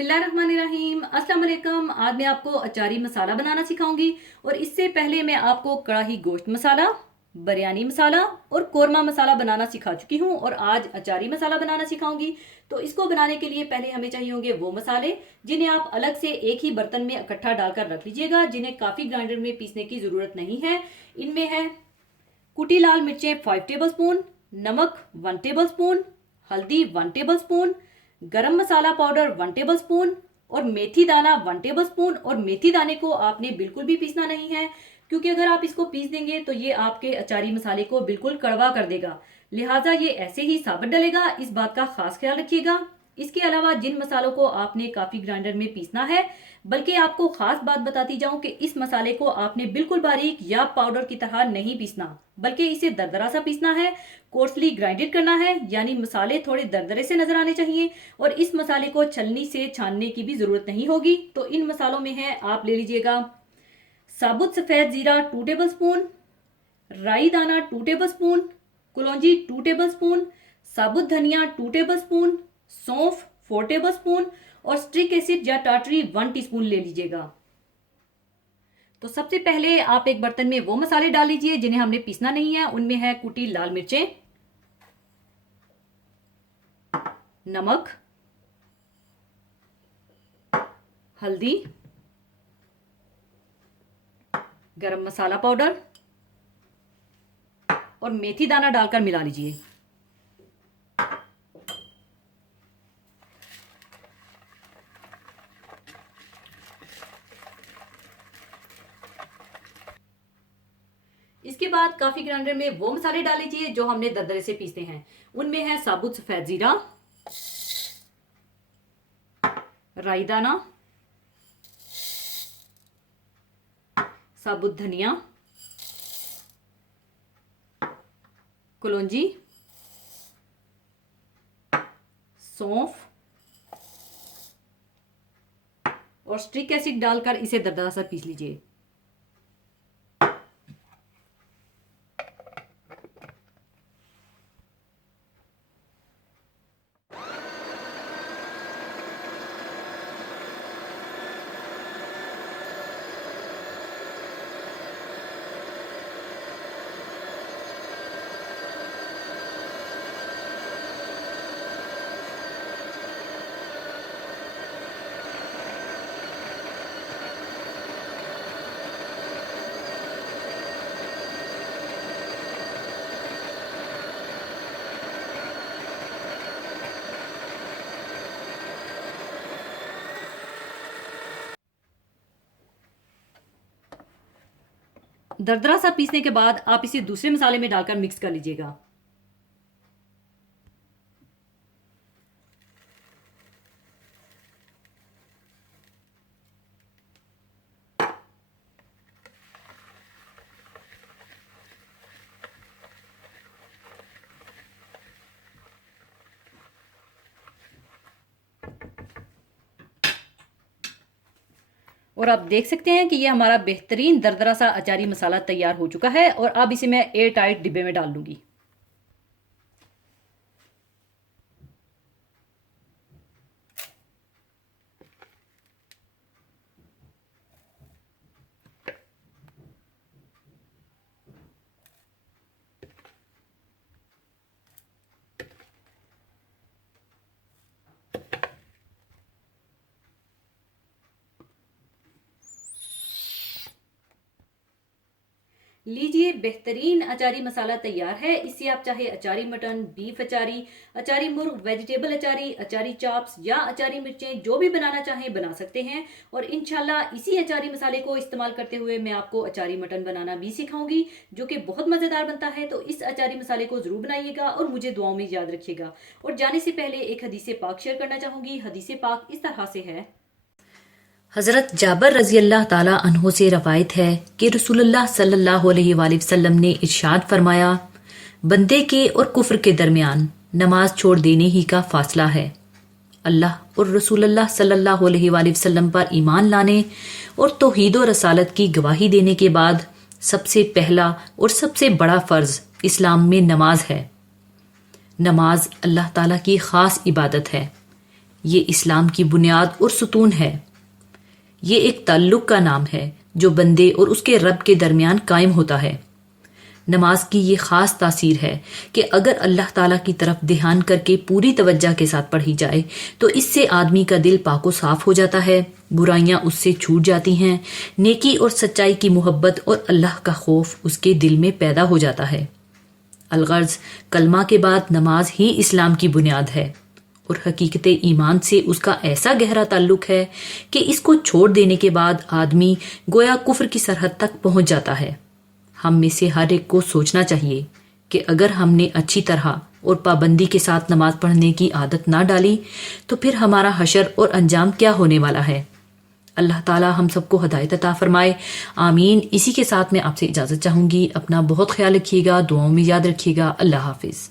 बिस्मिल्लाहिर्रहमानिर्रहीम। अस्सलाम वालेकुम। आज मैं आपको अचारी मसाला बनाना सिखाऊंगी और इससे पहले मैं आपको कढ़ाई गोश्त मसाला, बिरयानी मसाला और कोरमा मसाला बनाना सिखा चुकी हूँ और आज अचारी मसाला बनाना सिखाऊंगी। तो इसको बनाने के लिए पहले हमें चाहिए होंगे वो मसाले जिन्हें आप अलग से एक ही बर्तन में इकट्ठा डालकर रख लीजिएगा, जिन्हें काफ़ी ग्राइंडर में पीसने की ज़रूरत नहीं है। इनमें है कुटी लाल मिर्चें 5 टेबल स्पून, नमक 1 टेबल स्पून, हल्दी 1 टेबल स्पून, गरम मसाला पाउडर 1 टेबल स्पून और मेथी दाना 1 टेबल स्पून। और मेथी दाने को आपने बिल्कुल भी पीसना नहीं है, क्योंकि अगर आप इसको पीस देंगे तो ये आपके अचारी मसाले को बिल्कुल कड़वा कर देगा, लिहाजा ये ऐसे ही साबुत डलेगा, इस बात का खास ख्याल रखिएगा। इसके अलावा जिन मसालों को आपने काफ़ी ग्राइंडर में पीसना है, बल्कि आपको खास बात बताती जाऊं कि इस मसाले को आपने बिल्कुल बारीक या पाउडर की तरह नहीं पीसना, बल्कि इसे दरदरा सा पीसना है, कोर्सली ग्राइंडेड करना है, यानी मसाले थोड़े दरदरे से नजर आने चाहिए और इस मसाले को छलनी से छानने की भी जरूरत नहीं होगी। तो इन मसालों में है, आप ले लीजिएगा साबुत सफेद जीरा 2 टेबल स्पून, राई दाना 2 टेबल स्पून, कुलौंजी 2 टेबल स्पून, साबुत धनिया 2 टेबल स्पून, सौंफ 4 टेबल स्पून और स्ट्रिक एसिड या टाटरी 1 टीस्पून ले लीजिएगा। तो सबसे पहले आप एक बर्तन में वो मसाले डाल लीजिए जिन्हें हमने पीसना नहीं है। उनमें है कुटी लाल मिर्चें, नमक, हल्दी, गरम मसाला पाउडर और मेथी दाना डालकर मिला लीजिए। इसके बाद काफी ग्राइंडर में वो मसाले डाल लीजिए जो हमने दरदरे से पीसते हैं। उनमें है साबुत सफेद जीरा, राई दाना, साबुत धनिया, कुलौंजी, सौंफ और स्ट्रिक एसिड डालकर इसे दरदरा सा पीस लीजिए। दरदरा सा पीसने के बाद आप इसे दूसरे मसाले में डालकर मिक्स कर लीजिएगा। और आप देख सकते हैं कि ये हमारा बेहतरीन दरदरा सा अचारी मसाला तैयार हो चुका है और अब इसे मैं एयर टाइट डिब्बे में डाल दूंगी। लीजिए, बेहतरीन अचारी मसाला तैयार है। इससे आप चाहे अचारी मटन, बीफ अचारी, अचारी मुर्ग, वेजिटेबल अचारी, अचारी चाप्स या अचारी मिर्चें जो भी बनाना चाहें बना सकते हैं। और इंशाल्लाह इसी अचारी मसाले को इस्तेमाल करते हुए मैं आपको अचारी मटन बनाना भी सिखाऊंगी, जो कि बहुत मज़ेदार बनता है। तो इस अचारी मसाले को ज़रूर बनाइएगा और मुझे दुआओं में याद रखिएगा। और जाने से पहले एक हदीस पाक शेयर करना चाहूँगी। हदीस पाक इस तरह से है। हज़रत जाबर रज़ी अल्लाह ताला अन्हो से रवायत है कि रसूलुल्लाह सल्लल्लाहु अलैहि वसल्लम ने इरशाद फरमाया, बंदे के और कुफ्र के दरमियान नमाज छोड़ देने ही का फासला है। अल्लाह और रसूलुल्लाह सल्लल्लाहु अलैहि वसल्लम पर ईमान लाने और तौहीद और रसालत की गवाही देने के बाद सबसे पहला और सबसे बड़ा फ़र्ज़ इस्लाम में नमाज है। नमाज अल्लाह ताला की ख़ास इबादत है। ये इस्लाम की बुनियाद और सुतून है। ये एक ताल्लुक का नाम है जो बंदे और उसके रब के दरमियान कायम होता है। नमाज की ये खास तासीर है कि अगर अल्लाह ताला की तरफ ध्यान करके पूरी तवज्जो के साथ पढ़ी जाए तो इससे आदमी का दिल पाको साफ हो जाता है, बुराइयां उससे छूट जाती हैं, नेकी और सच्चाई की मोहब्बत और अल्लाह का खौफ उसके दिल में पैदा हो जाता है। अलगर्ज कलमा के बाद नमाज ही इस्लाम की बुनियाद है और हकीकत ईमान से उसका ऐसा गहरा ताल्लुक है कि इसको छोड़ देने के बाद आदमी गोया कुफ्र की सरहद तक पहुंच जाता है। हम में से हर एक को सोचना चाहिए कि अगर हमने अच्छी तरह और पाबंदी के साथ नमाज पढ़ने की आदत ना डाली तो फिर हमारा हशर और अंजाम क्या होने वाला है। अल्लाह ताला हम सबको हिदायत अता फरमाए, आमीन। इसी के साथ मैं आपसे इजाज़त चाहूँगी। अपना बहुत ख्याल रखिएगा, दुआओं में याद रखिएगा। अल्लाह हाफिज़।